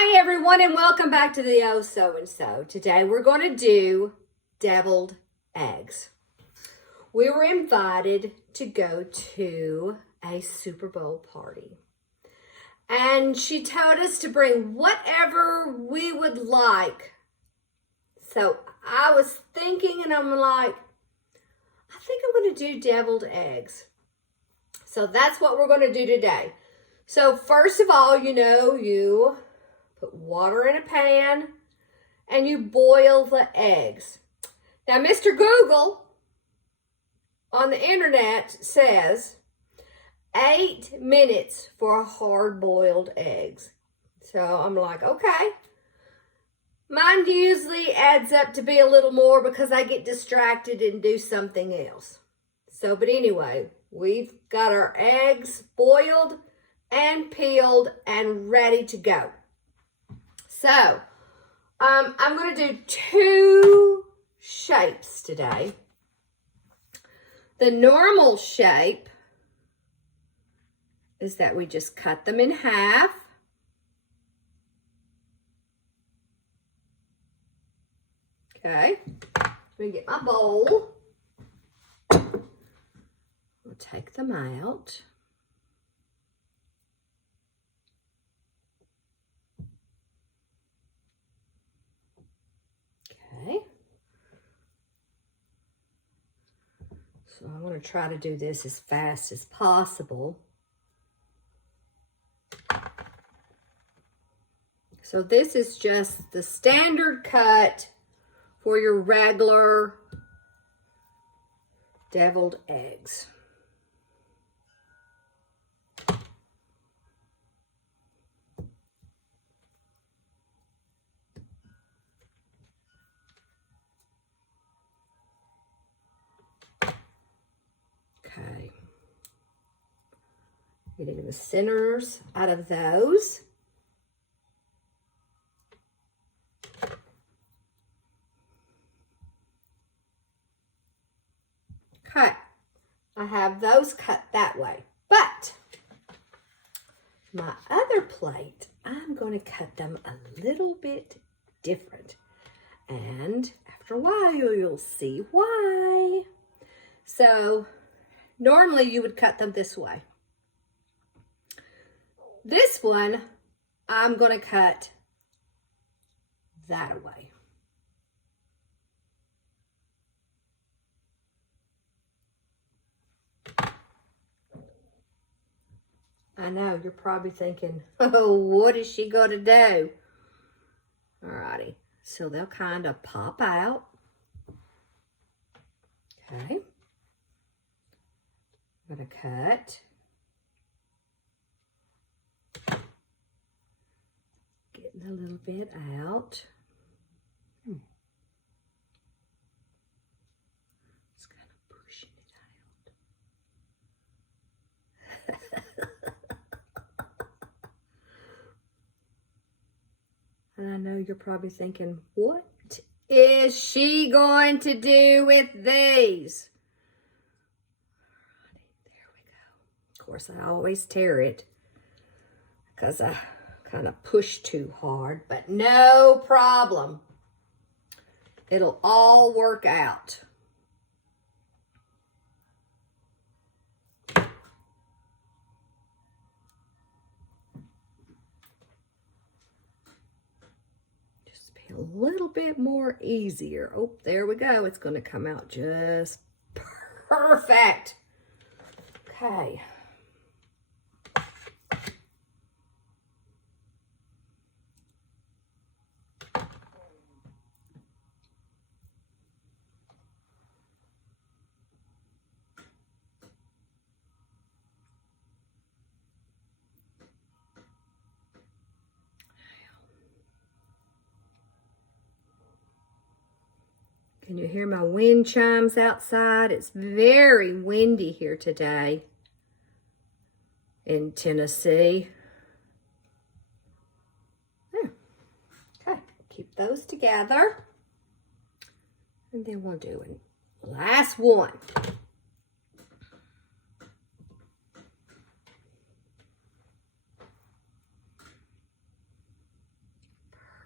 Hi everyone and welcome back to the Oh So and So. Today we're going to do deviled eggs. We were invited to go to a Super Bowl party. And she told us to bring whatever we would like. So I was thinking and I'm like, I think I'm going to do deviled eggs. So that's what we're going to do today. So first of all, you put water in a pan and you boil the eggs. Now, Mr. Google on the internet says 8 minutes for hard-boiled eggs. So I'm like, okay. Mine usually adds up to be a little more because I get distracted and do something else. But anyway, we've got our eggs boiled and peeled and ready to go. So, I'm going to do 2 shapes today. The normal shape is that we just cut them in half. Okay, let me get my bowl. We'll take them out. Okay. So I'm going to try to do this as fast as possible. So this is just the standard cut for your regular deviled eggs. Okay. Getting the centers out of those. Okay, I have those cut that way. But my other plate, I'm going to cut them a little bit different. And after a while, you'll see why. So normally you would cut them this way. This one, I'm going to cut that away. I know, you're probably thinking, oh, what is she going to do? Alrighty, so they'll kind of pop out. Okay. I'm going to cut. Getting a little bit out. Just kind of pushing it out. And I know you're probably thinking, what is she going to do with these? There we go. Of course, I always tear it because I kind of push too hard, but no problem. It'll all work out. Just be a little bit more easier. Oh, there we go. It's going to come out just perfect. Okay. Can you hear my wind chimes outside? It's very windy here today in Tennessee. Okay, keep those together. And then we'll do a last one.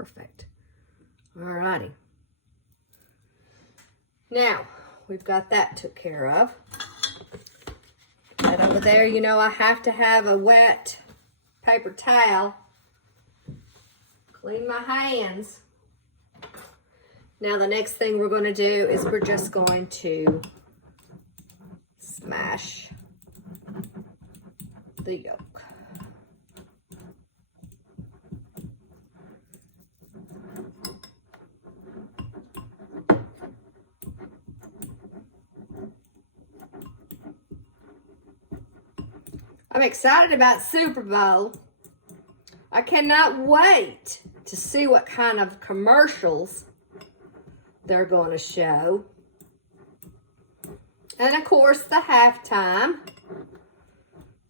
Perfect. Alrighty. Now, we've got that took care of. And over there, you know, I have to have a wet paper towel. Clean my hands. Now, the next thing we're going to do is we're just going to smash the yolk. I'm excited about Super Bowl. I cannot wait to see what kind of commercials they're going to show. And of course the halftime.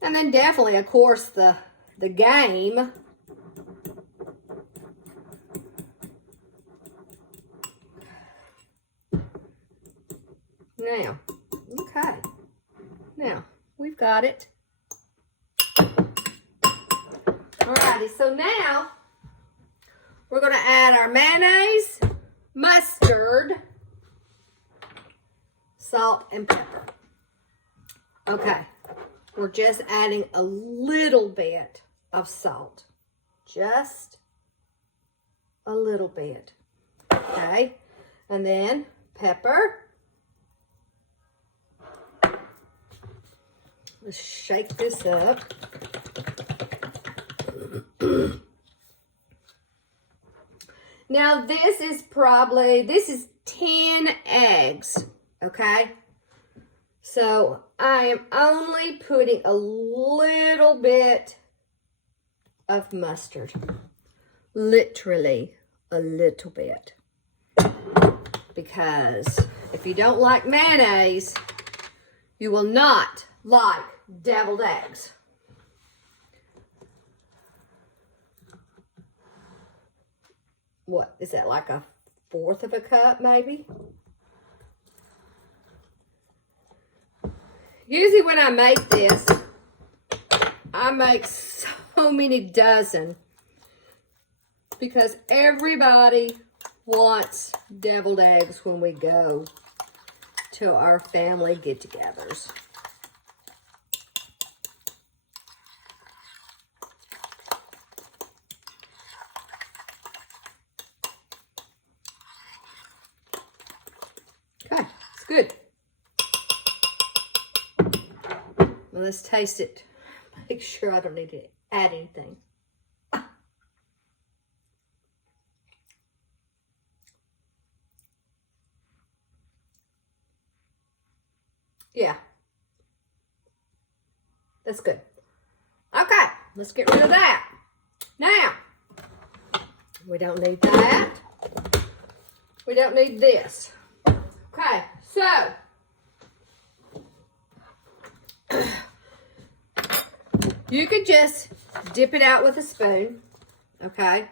And then definitely, of course, the game. Now, okay. Now, we've got it. Alrighty, so now we're going to add our mayonnaise, mustard, salt, and pepper. Okay, we're just adding a little bit of salt. Just a little bit. Okay, and then pepper. Let's shake this up. Now this is 10 eggs, okay? So I am only putting a little bit of mustard. Literally a little bit. Because if you don't like mayonnaise, you will not like deviled eggs. What is that, like a 1/4 of a cup maybe? Usually when I make this, I make so many dozen because everybody wants deviled eggs when we go to our family get-togethers. Okay, it's good. Well, let's taste it. Make sure I don't need to add anything. Yeah. That's good. Okay, let's get rid of that. Now, we don't need that. We don't need this. Okay, so you could just dip it out with a spoon, okay?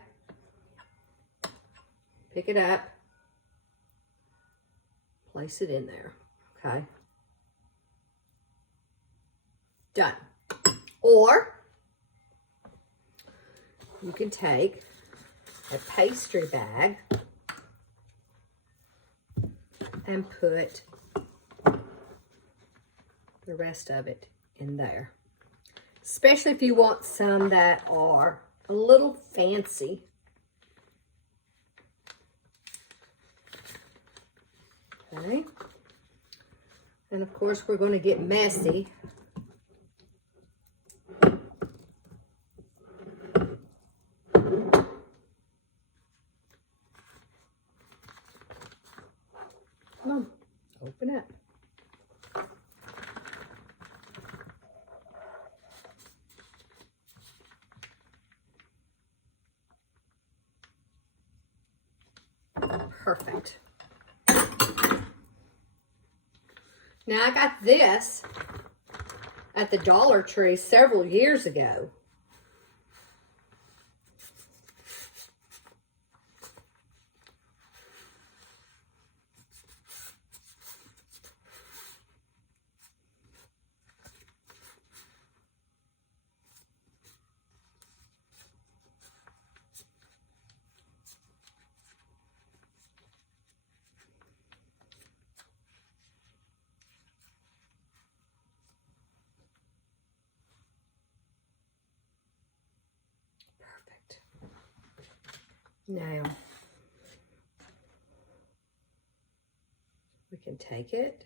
Pick it up, place it in there, okay? Done. Or you can take a pastry bag and put the rest of it in there. Especially if you want some that are a little fancy. Okay. And of course we're going to get messy. Come on, open up. Perfect. Now I got this at the Dollar Tree several years ago. Now, we can take it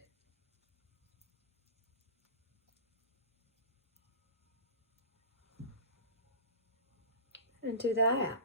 and do that.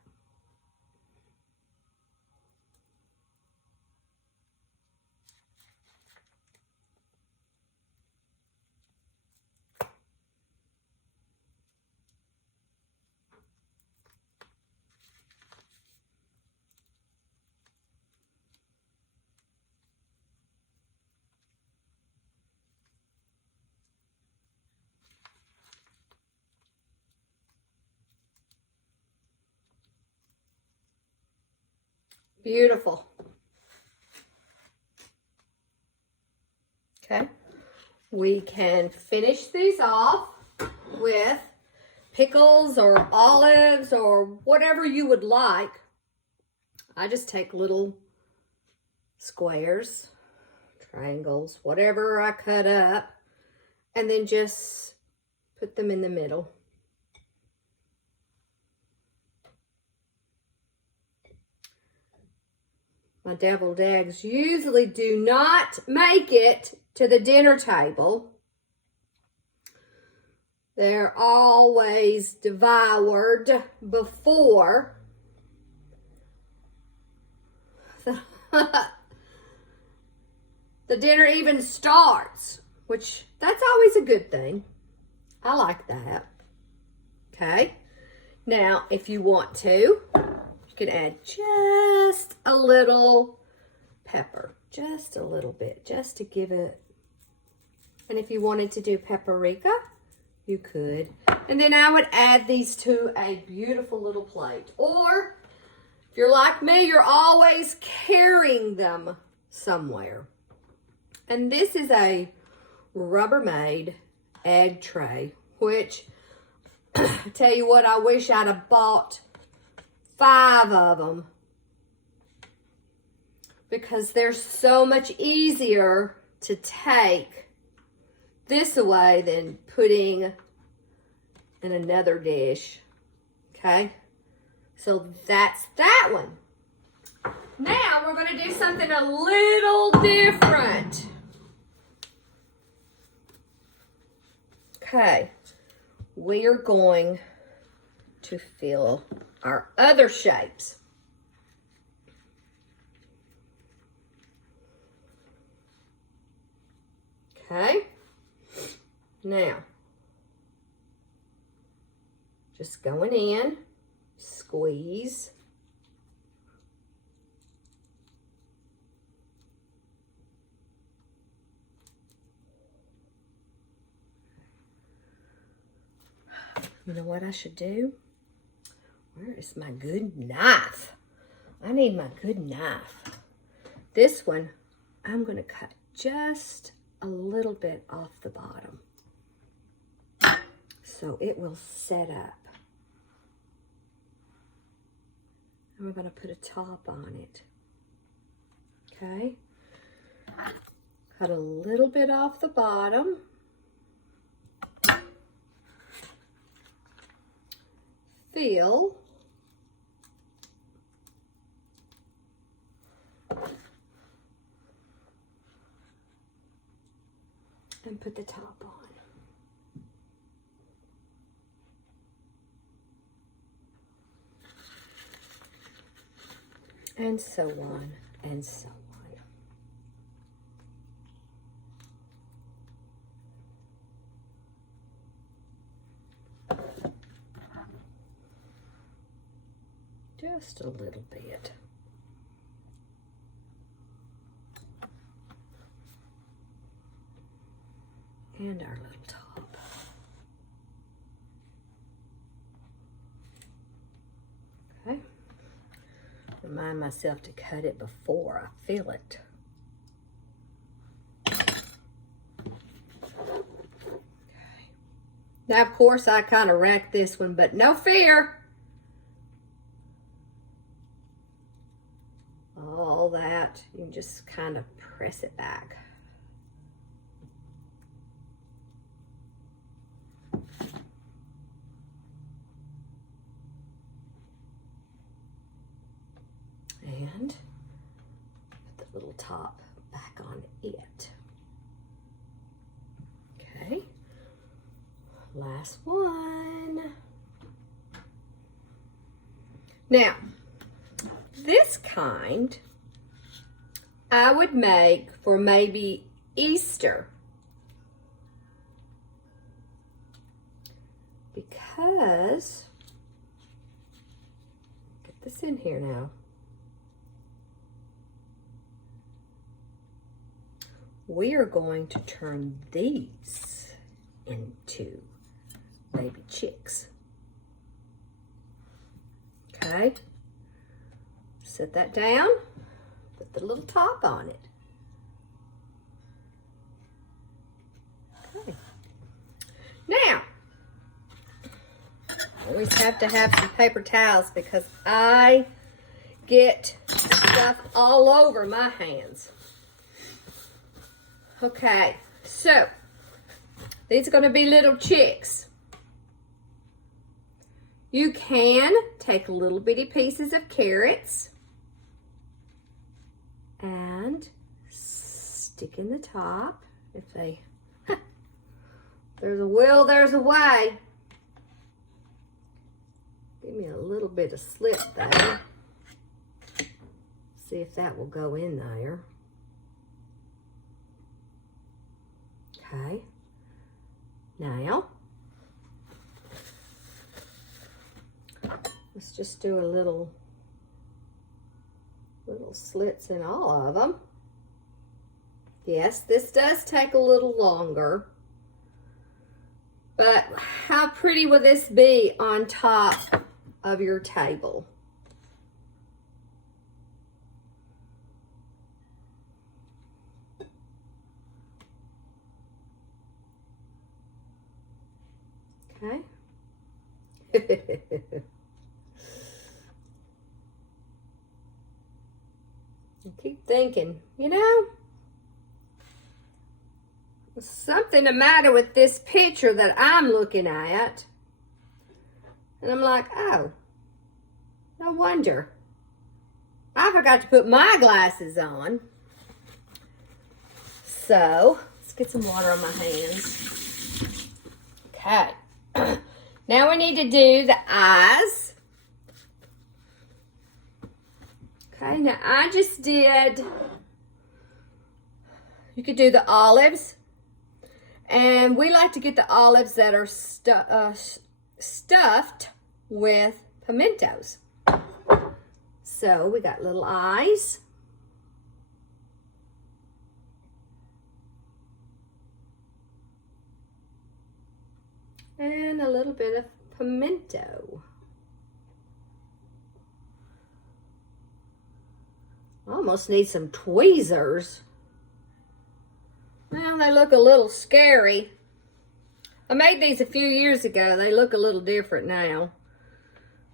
Beautiful. Okay. We can finish these off with pickles or olives or whatever you would like. I just take little squares, triangles, whatever I cut up, and then just put them in the middle. My deviled eggs usually do not make it to the dinner table. They're always devoured before the dinner even starts, which that's always a good thing. I like that. Okay. Now, if you want to, you can add just a little pepper, just a little bit, just to give it. And if you wanted to do paprika, you could. And then I would add these to a beautiful little plate. Or if you're like me, you're always carrying them somewhere. And this is a Rubbermaid egg tray, which I tell you what, I wish I'd have bought 5 of them, because they're so much easier to take this away than putting in another dish. Okay, so that's that one. Now we're going to do something a little different. Okay, we are going to fill our other shapes. Okay, now just going in, squeeze. You know what I should do? Where is my good knife? I need my good knife. This one, I'm going to cut just a little bit off the bottom, so it will set up. And we're going to put a top on it. Okay. Cut a little bit off the bottom. Fill. And put the top on. And so on and so on. Just a little bit. And our little top. Okay. Remind myself to cut it before I fill it. Okay. Now, of course, I kind of racked this one, but no fear. All that, you can just kind of press it back. And put the little top back on it. Okay. Last one. Now, this kind I would make for maybe Easter, because, get this in here now. We are going to turn these into baby chicks. Okay, set that down, put the little top on it. Okay. Now, always have to have some paper towels because I get stuff all over my hands. Okay, so these are going to be little chicks. You can take little bitty pieces of carrots and stick in the top. If they, there's a will, there's a way. Give me a little bit of slip there. See if that will go in there. Okay. Now, let's just do a little slits in all of them. Yes, this does take a little longer, but how pretty will this be on top of your table? Okay. I keep thinking, you know, there's something the matter with this picture that I'm looking at. And I'm like, oh, no wonder. I forgot to put my glasses on. So, let's get some water on my hands. Okay. Now we need to do the eyes. Okay, now I just did, you could do the olives. And we like to get the olives that are stuffed with pimentos. So we got little eyes. And a little bit of pimento. Almost need some tweezers. Well, they look a little scary. I made these a few years ago. They look a little different now.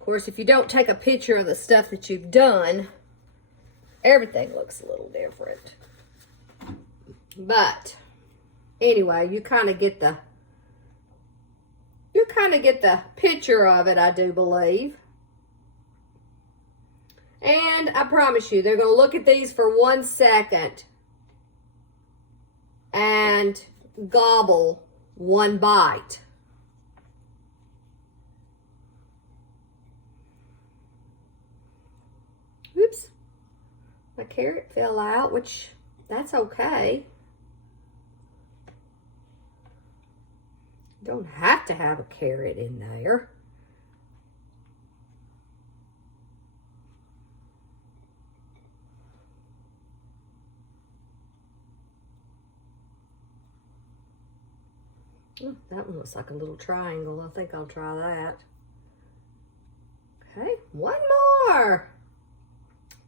Of course, if you don't take a picture of the stuff that you've done, everything looks a little different. But anyway, you kind of get the picture of it, I do believe. And I promise you, they're going to look at these for 1 second and gobble one bite. Oops. My carrot fell out, which that's okay. Don't have to have a carrot in there. Oh, that one looks like a little triangle. I think I'll try that. Okay, one more.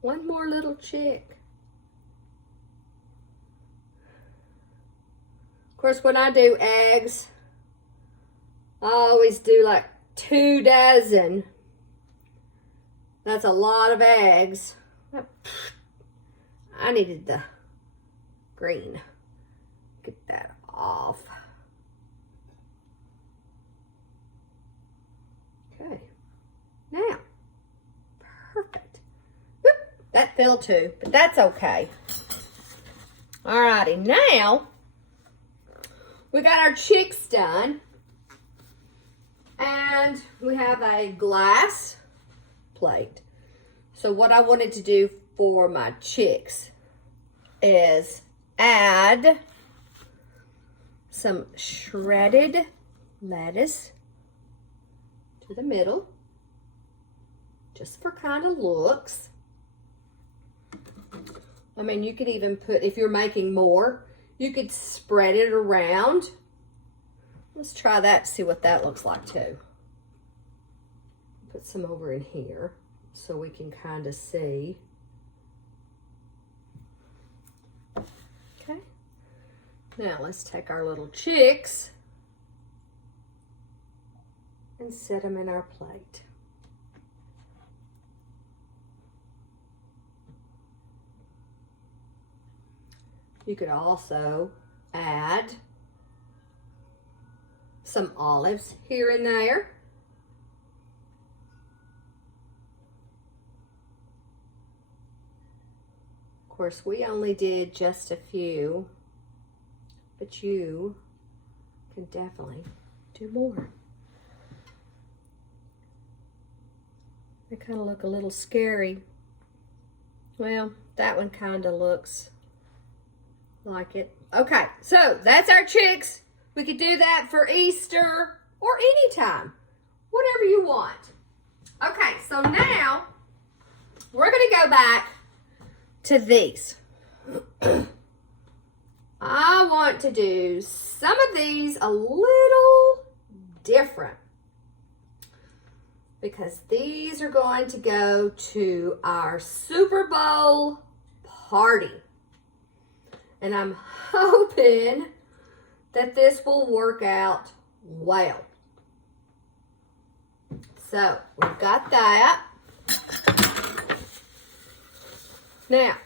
One more little chick. Of course, when I do eggs, I always do like 2 dozen. That's a lot of eggs. I needed the green. Get that off. Okay. Now, perfect. Whoop, that that fell to, but that's okay. Alrighty, now we got our chicks done. And we have a glass plate. So what I wanted to do for my chicks is add some shredded lettuce to the middle, just for kind of looks. I mean, you could even put, if you're making more, you could spread it around. Let's try that, see what that looks like too. Put some over in here so we can kind of see. Okay. Now let's take our little chicks and set them in our plate. You could also add some olives here and there. Of course, we only did just a few, but you can definitely do more. They kind of look a little scary. Well, that one kind of looks like it. Okay, so that's our chicks. We could do that for Easter or anytime, whatever you want. Okay, so now we're going to go back to these. I want to do some of these a little different because these are going to go to our Super Bowl party. And I'm hoping that this will work out well. So we've got that. Now,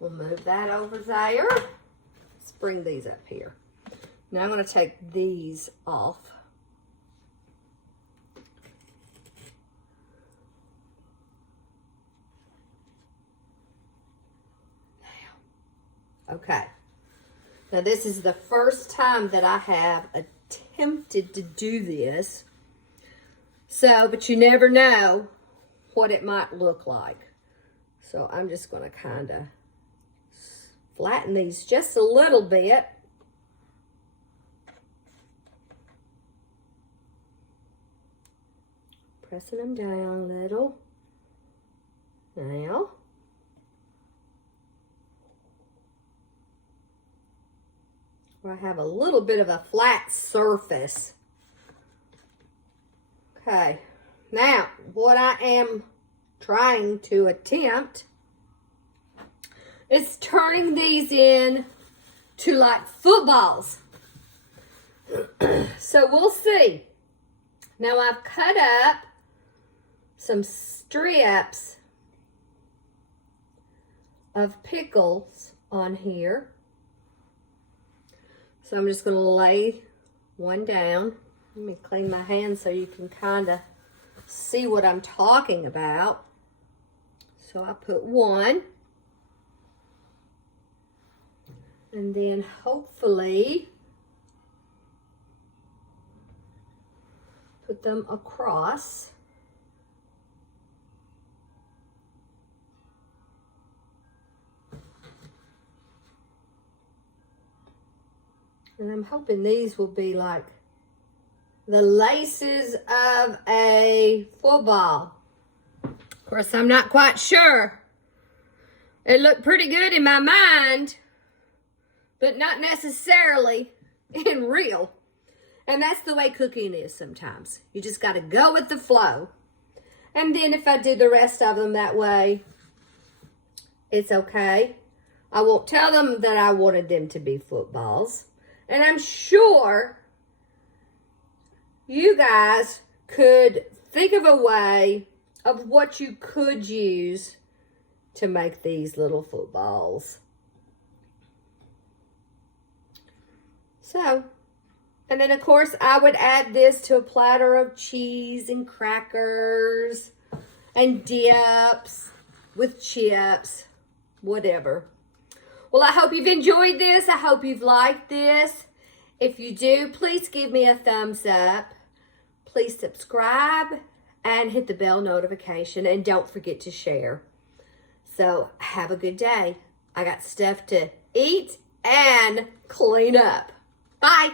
we'll move that over there. Let's bring these up here. Now I'm going to take these off. Now, okay. Now this is the first time that I have attempted to do this. So, but you never know what it might look like. So I'm just going to kind of flatten these just a little bit. Pressing them down a little. Now. Where I have a little bit of a flat surface. Okay. Now, what I am trying to attempt is turning these in to like footballs. So we'll see. Now I've cut up some strips of pickles on here. So I'm just going to lay one down. Let me clean my hands so you can kind of see what I'm talking about. So I put one. And then hopefully put them across. And I'm hoping these will be like the laces of a football. Of course, I'm not quite sure. It looked pretty good in my mind, but not necessarily in real. And that's the way cooking is sometimes. You just got to go with the flow. And then if I do the rest of them that way, it's okay. I won't tell them that I wanted them to be footballs. And I'm sure you guys could think of a way of what you could use to make these little footballs. So, and then of course I would add this to a platter of cheese and crackers and dips. with chips, whatever. Well, I hope you've enjoyed this. I hope you've liked this. If you do, please give me a thumbs up. Please subscribe and hit the bell notification. And don't forget to share. So, have a good day. I got stuff to eat and clean up. Bye.